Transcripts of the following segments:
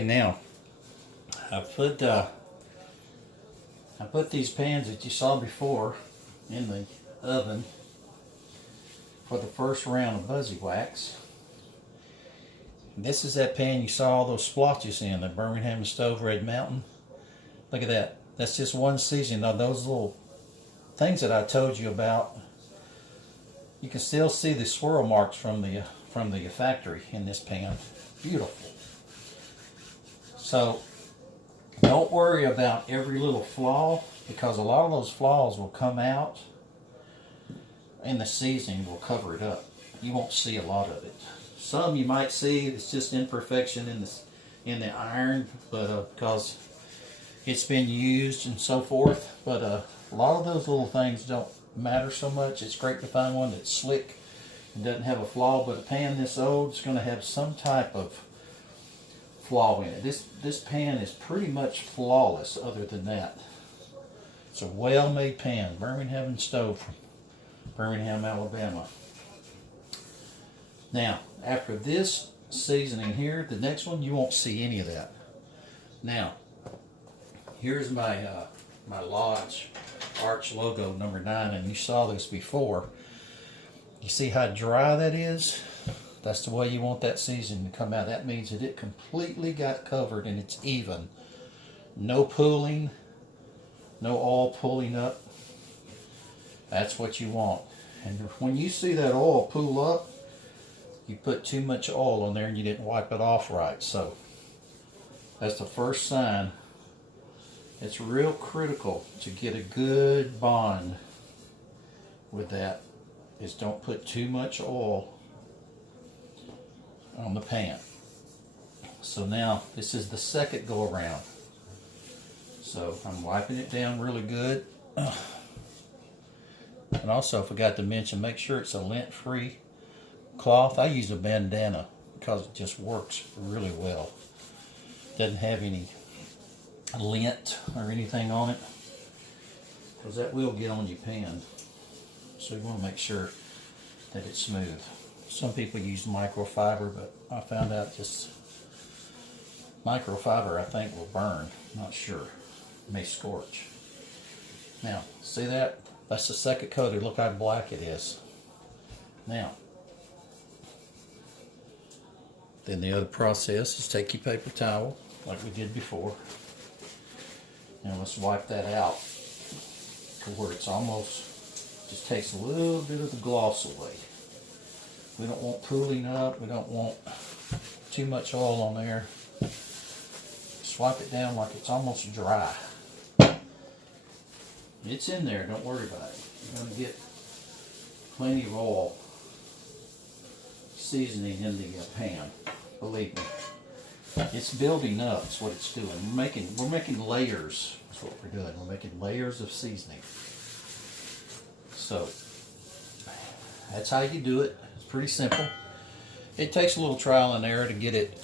Now, I put these pans that you saw before in the oven for the first round of Buzzy Wax. This is that pan you saw all those splotches in, the Birmingham Stove Red Mountain. Look at that. That's just one seasoning. Now those little things that I told you about, you can still see the swirl marks from the factory in this pan. Beautiful. So don't worry about every little flaw, because a lot of those flaws will come out and the seasoning will cover it up. You won't see a lot of it. Some you might see, it's just imperfection in the iron, but because it's been used and so forth. But a lot of those little things don't matter so much. It's great to find one that's slick and doesn't have a flaw. But a pan this old is going to have some type of flaw in it. This pan is pretty much flawless. Other than that, it's a well-made pan, Birmingham Stove from Birmingham, Alabama. Now, after this seasoning here, the next one, you won't see any of that. Now, here's my my Lodge Arch logo number 9, and you saw this before. You see how dry that is? That's the way you want that seasoning to come out. That means that it completely got covered and it's even. No pooling, no oil pulling up. That's what you want. And when you see that oil pool up, you put too much oil on there and you didn't wipe it off right. So that's the first sign. It's real critical to get a good bond with that, is don't put too much oil on the pan. So now this is the second go around. So I'm wiping it down really good. And also, I forgot to mention, make sure it's a lint-free cloth. I use a bandana because it just works really well. Doesn't have any lint or anything on it, because that will get on your pan. So you want to make sure that it's smooth. Some people use microfiber, but I found out just microfiber, I think, will burn. Not sure. It may scorch. Now, see that? That's the second coating. Look how black it is. Now, then the other process is take your paper towel, like we did before. Now let's wipe that out to where it's almost, just takes a little bit of the gloss away. We don't want pooling up. We don't want too much oil on there. Just wipe it down like it's almost dry. It's in there. Don't worry about it. You're going to get plenty of oil seasoning in the pan. Believe me. It's building up. That's what it's doing. We're making layers. That's what we're doing. We're making layers of seasoning. So that's how you do it. It's pretty simple. It takes a little trial and error to get it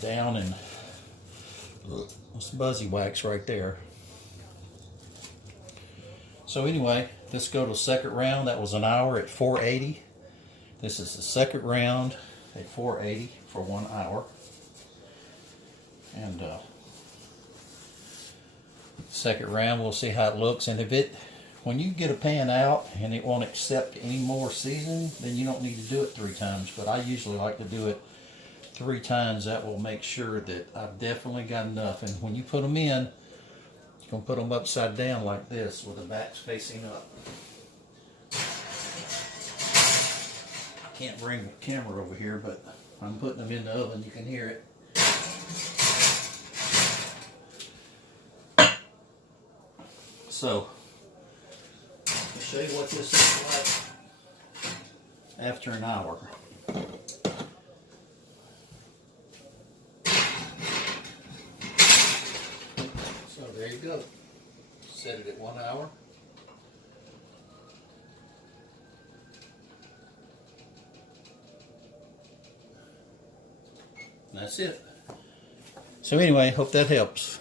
down, and it's Buzzy Wax right there. So anyway, let's go to the second round. That was an hour at 480. This is the second round at 480 for 1 hour. And second round, we'll see how it looks. And when you get a pan out and it won't accept any more seasoning, then you don't need to do it 3 times. But I usually like to do it 3 times. That will make sure that I've definitely got enough. And when you put them in, you're going to put them upside down like this with the backs facing up. I can't bring the camera over here, but I'm putting them in the oven. You can hear it. So, I'll show you what this looks like after an hour. So there you go. Set it at 1 hour. And that's it. So anyway, hope that helps.